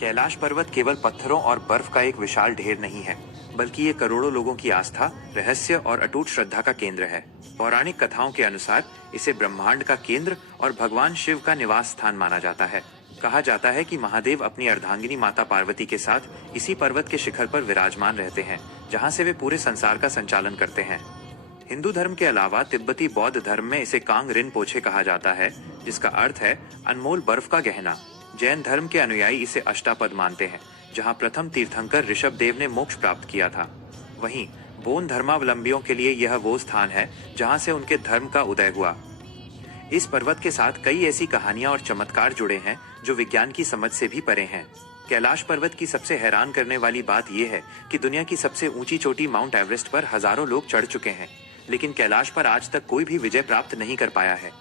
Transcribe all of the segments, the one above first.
कैलाश पर्वत केवल पत्थरों और बर्फ का एक विशाल ढेर नहीं है, बल्कि ये करोड़ों लोगों की आस्था, रहस्य और अटूट श्रद्धा का केंद्र है। पौराणिक कथाओं के अनुसार इसे ब्रह्मांड का केंद्र और भगवान शिव का निवास स्थान माना जाता है। कहा जाता है कि महादेव अपनी अर्धांगिनी माता पार्वती के साथ इसी पर्वत के शिखर पर विराजमान रहते हैं, जहां से वे पूरे संसार का संचालन करते हैं। हिंदू धर्म के अलावा तिब्बती बौद्ध धर्म में इसे कांग रिनपोछे कहा जाता है, जिसका अर्थ है अनमोल बर्फ का गहना। जैन धर्म के अनुयायी इसे अष्टापद मानते हैं, जहां प्रथम तीर्थंकर ऋषभदेव ने मोक्ष प्राप्त किया था। वहीं बौद्ध धर्मावलंबियों के लिए यह वो स्थान है जहां से उनके धर्म का उदय हुआ। इस पर्वत के साथ कई ऐसी कहानियां और चमत्कार जुड़े हैं जो विज्ञान की समझ से भी परे हैं। कैलाश पर्वत की सबसे हैरान करने वाली बात यह है कि दुनिया की सबसे ऊंची चोटी माउंट एवरेस्ट पर हजारों लोग चढ़ चुके हैं, लेकिन कैलाश पर आज तक कोई भी विजय प्राप्त नहीं कर पाया है।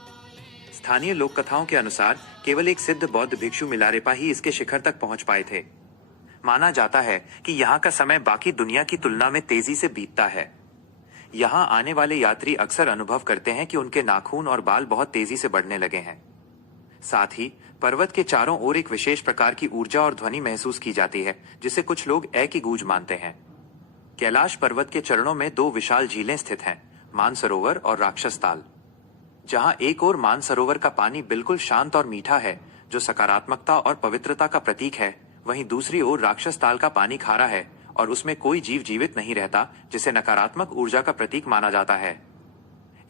स्थानीय लोक कथाओं के अनुसार केवल एक सिद्ध बौद्ध भिक्षु मिलारेपा ही इसके शिखर तक पहुंच पाए थे। माना जाता है कि यहाँ का समय बाकी दुनिया की तुलना में तेजी से बीतता है। यहाँ आने वाले यात्री अक्सर अनुभव करते हैं कि उनके नाखून और बाल बहुत तेजी से बढ़ने लगे हैं। साथ ही पर्वत के चारों ओर एक विशेष प्रकार की ऊर्जा और ध्वनि महसूस की जाती है, जिसे कुछ लोग ए की गूंज मानते हैं। कैलाश पर्वत के चरणों में दो विशाल झीलें स्थित हैं, मानसरोवर और राक्षस ताल। जहां एक ओर मानसरोवर का पानी बिल्कुल शांत और मीठा है, जो सकारात्मकता और पवित्रता का प्रतीक है, वहीं दूसरी ओर राक्षस ताल का पानी खारा है और उसमें कोई जीव जीवित नहीं रहता, जिसे नकारात्मक ऊर्जा का प्रतीक माना जाता है।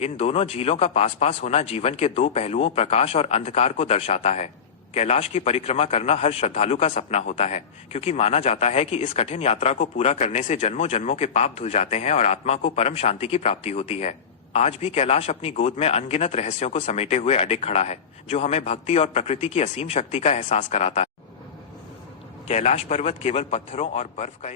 इन दोनों झीलों का पास पास होना जीवन के दो पहलुओं, प्रकाश और अंधकार को दर्शाता है। कैलाश की परिक्रमा करना हर श्रद्धालु का सपना होता है, क्योंकि माना जाता है कि इस कठिन यात्रा को पूरा करने से जन्मों जन्मों के पाप धुल जाते हैं और आत्मा को परम शांति की प्राप्ति होती है। आज भी कैलाश अपनी गोद में अनगिनत रहस्यों को समेटे हुए अडिग खड़ा है, जो हमें भक्ति और प्रकृति की असीम शक्ति का एहसास कराता है। कैलाश पर्वत केवल पत्थरों और बर्फ का